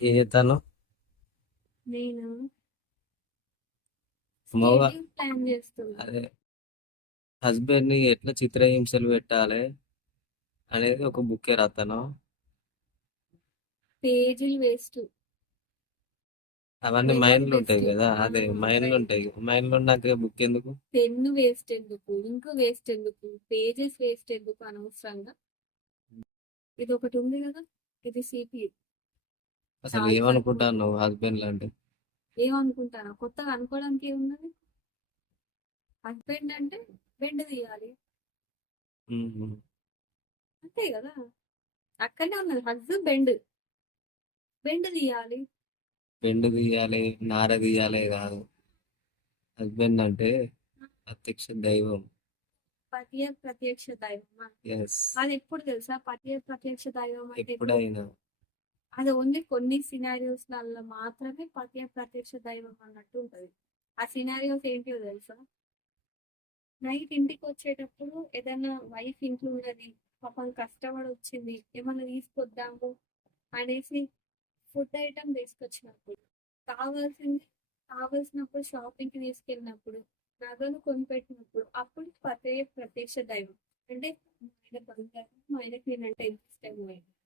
ఏం చేస్తాను? నేను మగ స్కేటింగ్ ప్లాన్ చేస్తున్నా. అదే హస్బెండ్ ని ఎట్లా చిత్రహింసలు పెట్టాలి అనేది ఒక బుక్కే రాస్తాను. పేజీలు వేస్ట్. అవన్నీ మెథడ్ మైండ్ లో ఉంటాయి బెస్ట్. కదా, అదే మైండ్ లో రైట్. ఉంటాయి. మైండ్ లో ఉన్నాక బుక్ ఎందుకు? పెన్ను వేస్ట్ ఎందుకు, ఇంకు వేస్ట్ ఎందుకు, పేజెస్ వేస్ట్ ఎందుకు అనవసరంగా. ఇది ఒకటి ఉంది కదా, ఇది సిపి అసలు చాలు ఏమనుకుంటాను సరిపోదు. నువ్వు హస్బెండ్ లాంటి? ఏమనుకుంటాను, కొత్తగా అనుకోవడానికి ఏమున్నది. హస్బెండ్ అంటే బెండ్ తీయాలి, అంతే కదా. అక్కడనే ఉన్నది, హజ్ బెండ్, బెండ్ తీయాలి. పెండు తీయాలి, నార తీయాలి కాదు. హస్బెండ్ అంటే ప్రత్యక్ష దైవం. పతియ ప్రత్యక్ష దైవం. ఎస్. అది ఎప్పుడు తెలుసా, పతియ ప్రత్యక్ష దైవం అంటే ఎప్పుడు. ఎప్పుడైనా. అది ఓన్లీ కొన్ని సినారియోస్ లలో మాత్రమే పతియ ప్రత్యక్ష దైవం అన్నట్టు ఉంటది. ఆ సినారియోస్ ఏంటివో తెలుసా. నైట్ ఇంటికి వచ్చేటప్పుడు ఏదైనా వైఫ్ ఇంట్లో ఉన్నది, పాపం కష్టపడి వచ్చింది, ఏమన్నా తీసుకొద్దాము అనేసి ఫుడ్ ఐటమ్ తీసుకొచ్చినప్పుడు, కావాల్సింది కావాల్సినప్పుడు షాపింగ్ కి తీసుకెళ్ళినప్పుడు, నగలు కొనిపెట్టినప్పుడు, అప్పుడు ప్రత్యక్ష దైవం. అంటే మా ఆయన బంగారం, మా ఆయనకి నేనంటే ఎంత ఇష్టం.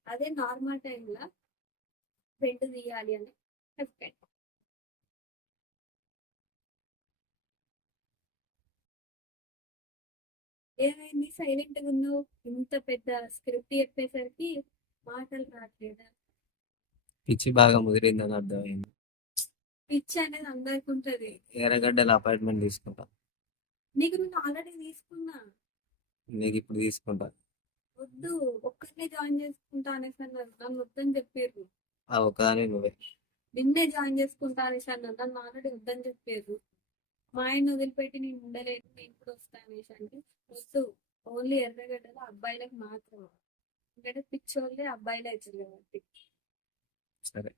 అదే నార్మల్ టైంలో బెండ్ తీయాలి అని హస్బెండ్. ఏమైంది సైలెంట్ గా ఉన్నావు, ఇంత పెద్ద స్క్రిప్ట్ చెప్పేసరికి మాటలు రావట్లేదా. పిచ్చి బాగా ముదిరిందని అర్థమైంది. పిచ్చి అనేది అందరికి ఉంటది. ఎర్రగడ్డల అపాయింట్మెంట్ తీసుకుంటా. నీకు నేను ఆల్రెడీ తీసుకున్నా. నీకు ఇప్పుడు తీసుకుంటా. వద్దు, ఒక్కరినే జాయిన్ చేసుకుంటా అనేసి అన్నారు, నన్ను వద్దని చెప్పారు. ఆ ఒకదాని నువ్వే. నిన్నే జాయిన్ చేసుకుంటా అనేసి అన్నారు, నన్ను ఆల్రెడీ వద్దని చెప్పారు. మా ఆయన వదిలిపెట్టి నేను ఉండలేను, నేను కూడా వస్తా అనేసి అంటే వద్దు. ఓన్లీ ఎర్రగడ్డలు అబ్బాయిలకు మాత్రమే, ఎందుకంటే పిచ్చోళ్ళే అబ్బాయిలు అవుతుంది కాబట్టి. సరే.